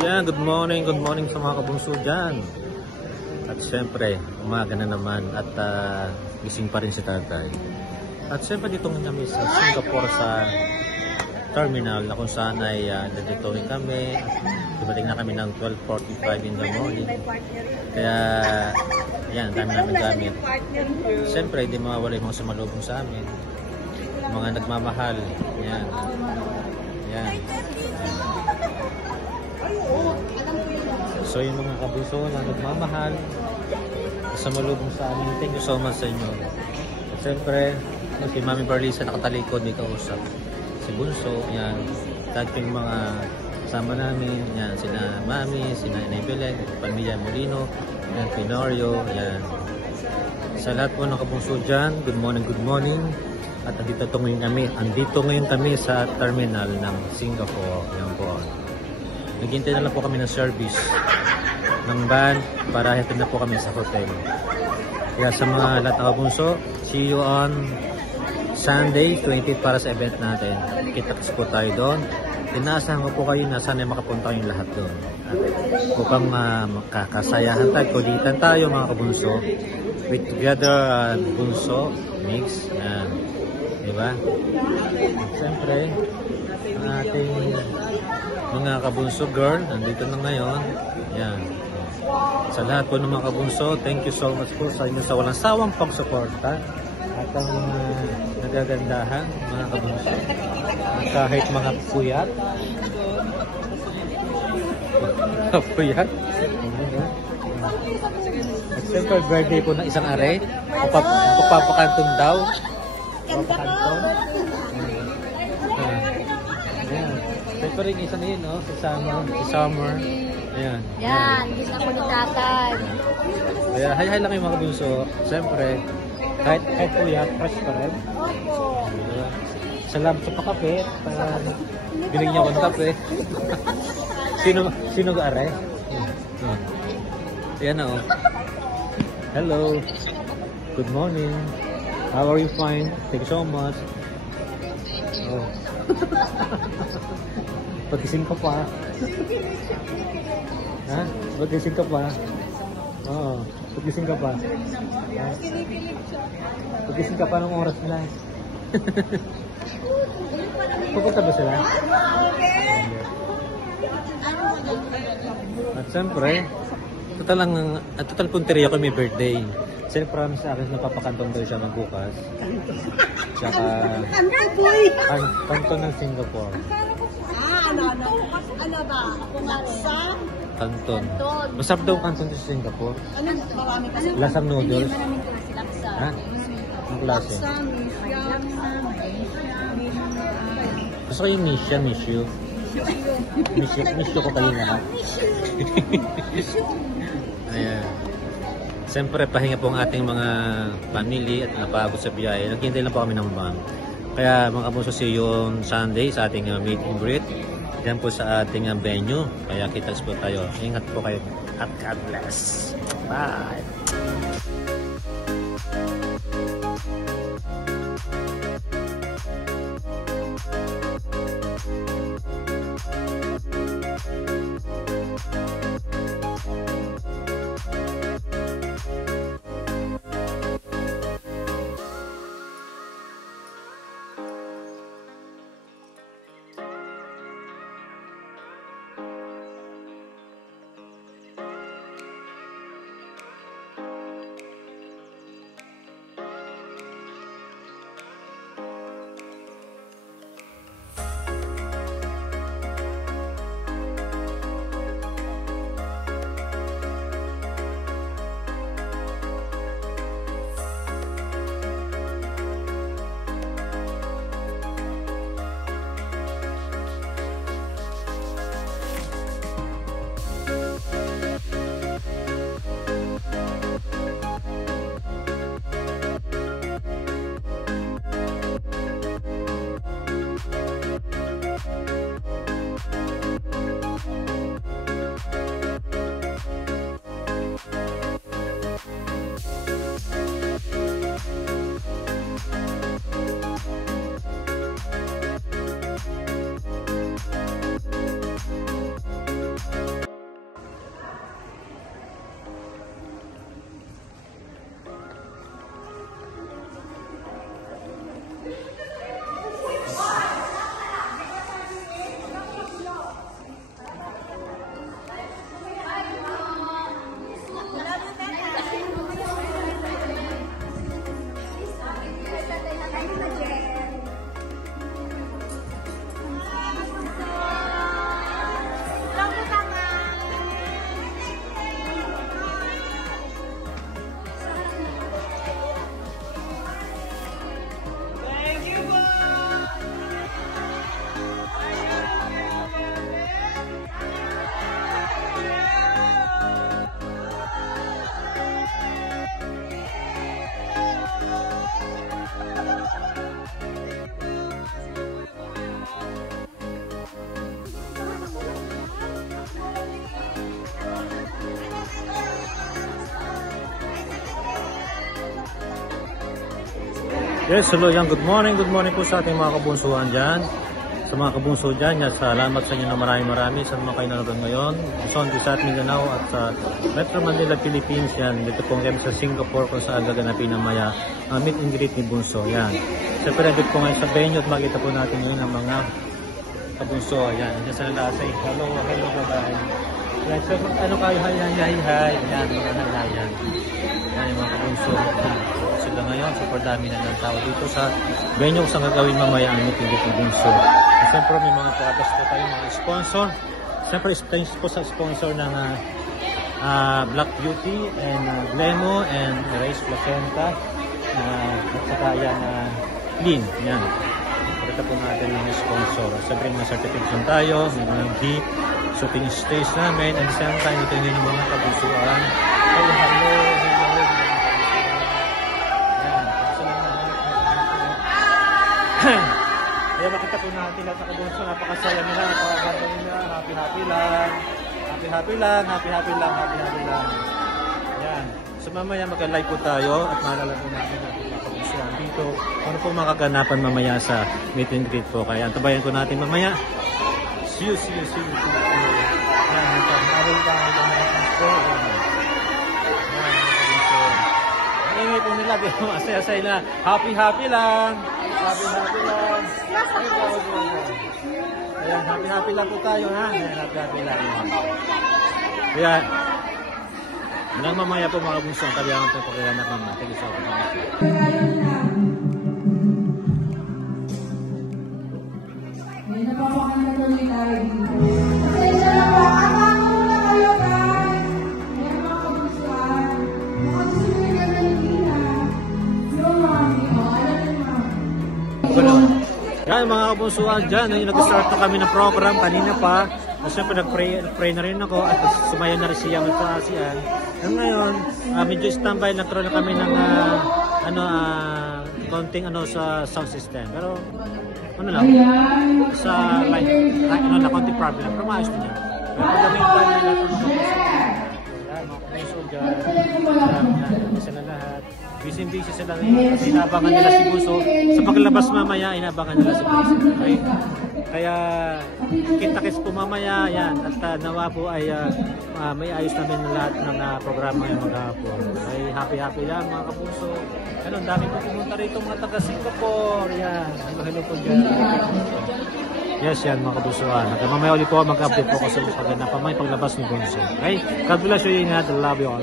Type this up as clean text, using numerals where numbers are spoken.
Yan, good morning sa mga kabungso dyan. At syempre, umaga na naman at gising pa rin si tatay. At syempre dito kami sa Singapore sa terminal na kung saan ay nandito rin kami. Dumating na kami ng 12:45 in the morning. Kaya, yan, dami namin gamit. Syempre, hindi mawawala yung mga sumalubong sa amin. Mga nagmamahal. Yan. Yan. So yung mga kabuso na nagmamahal, sumalubong sa amin, thank you so much sa inyo. At siyempre, si Mami Barlisa nakatalikod, may kausap. Si Bunso, yan. Tag yung mga kasama namin, yan. Sina Mami, sina Nebeleng, Pamilya Molino, yan, Pinorio, yan. Sa lahat po ng kabungso dyan, good morning. At andito ngayon kami sa terminal ng Singapore. Yan po. Naghintay na lang po kami ng service ng van para hatid na po kami sa hotel. Kaya sa mga lahat ng kabunso, see you on Sunday 20 para sa event natin. Kita-kits po tayo doon. Inaasahan ko po kayo na sana makapunta kayong lahat doon. At upang makakasayahan tayo, kulitan tayo mga kabunso. With together bunso, mix, yan. Diba? At siyempre, ang ating mga kabunso girl, nandito na ngayon. Yan. Sa lahat po ng mga kabunso, thank you so much po sa inyo sa walang sawang pagsuporta. At ang mga nagagandahan, mga kabunso. At kahit mga puyat. Puyat. At siyempre, birthday po ng isang are. Papapakantun daw. Papapakantun. Ayan. Siyempre rin isa na yun, no? Si Summer. Ayan. Yan, hindi na ako nitakan. Kaya hi lang yung mga kabunso. Siyempre, kahit puyat, fresh pa rin. Salamat sa pakape. Binigyan niyo ako ng kape. Sino ga-are? Ayan na, oh. Hello. Good morning. How are you? Fine. Thank you so much. Oh. Pagising ka pa. Ha? Pagising ka pa. Oo. Pagising ka pa. Pagising ka pa ng oras na. Pupunta ba sila? At siyempre, total punteriya ko may birthday. Sir, promise sa akin na papakantong daw siya magbukas. Tsaka kanton ng Singapore. Ano ba? Kumatsa? Kanton. Masarap daw kanton sa Singapore. Lasang noodles. Ha? Ang klase. Gusto ko yung misyo. Misyo ko kayo lahat. Ayan. Siyempre, pahinga po ang ating mga family at napagod sa biyahe. Naghihintay lang po kami ng van. Kaya mga kabunso, see you on Sunday sa ating meet and greet. Diyan po sa ating venue. Kaya kita po tayo. Ingat po kayo at God bless. Bye! Yes, hello yan. Good morning po sa ating mga kabunsuhan dyan. Sa mga kabunso dyan, yan, salamat sa inyo na marami sa mga kayo nanonood ngayon. Luzon, Visayas, Mindanao at sa Metro Manila, Philippines. Yan, dito po kami sa Singapore kung saan gaganapin ang maya meet and greet ni Bunso. Yan. Siyempre, dito po ngayon sa venue at makita po natin ngayon ang mga kabunso. Yan, nandiyan sa nalasay. Hello, bye-bye. Yan, so, ano kayo? Hi. Yan, yan. Yan yung mga kabunso. Sila ngayon, super dami na ng tao dito sa venue kung saan gagawin mamaya ang meet and greet ni Bunso. At siyempre, may mga products po tayo, mga sponsor. Siyempre, thanks po sa sponsor ng Black Beauty and Glemo and Race Placenta. At saka yan, Clean. Yan. Pakita po natin yung sponsor. Siyempre, mga certification tayo, may mga deep shooting stage namin. And same time, ito yung mga kabunsuan. Hello. Kaya makita po natin lahat sa kabunso, napakasaya nila, napakaganda nila, happy lang. Yan. So mamaya mag-live po tayo at maalala po natin mga kabunsuan dito. Ano po makaganapan mamaya sa meet and greet po. Kaya antabayan po natin mamaya. See you. Yan, nagpapawin tayo ng mga kabunso. Ang ingay po nila, masaya-saya na. Happy lang. Ayan, happy lang po tayo, ha? Ayan, happy lang. Ayan. Walang mamaya po mga kabunso ang kailangan po pagkaganap ng mga tigisa po. Ayan, napapakanta tuloy tayo dito. Pasensya na po, akama muna kayo, guys. Ayan, mga kabunsuan. Mga gusto nyo yung ganda no, mami. Alam nyo, mami. Yan mga kabunsuan dyan, nag-start na kami ng program kanina pa. Siyempre nag-pray na rin ako at sumayon na rin siya sa ASEAN. Ngayon, medyo standby, nagkaroon na kami ng konting sa sound system. Pero ano lang, sa konting problem. Pero maayos na yan. Pero pagdamitan nila ito mga kabunsuan dyan. Isa na lahat. Busy sila ngayon kasi inabangan nila si Bunso. Sa paglabas mamaya, inabangan nila si Bunso. Okay? Kaya kita-kits po mamaya yan. At nawa po ay may ayos namin lahat ng programa yung maghapon. Ay happy lang mga kabunso. Ano, ang dami po pumunta rito mga taga Singapore. Yan. Hello po dyan. Yes, yan mga kabunsuan. At mamaya ulit po mag-update po kasi pag may paglabas ni Bunso. Okay? God bless you. Ingat. Love you all.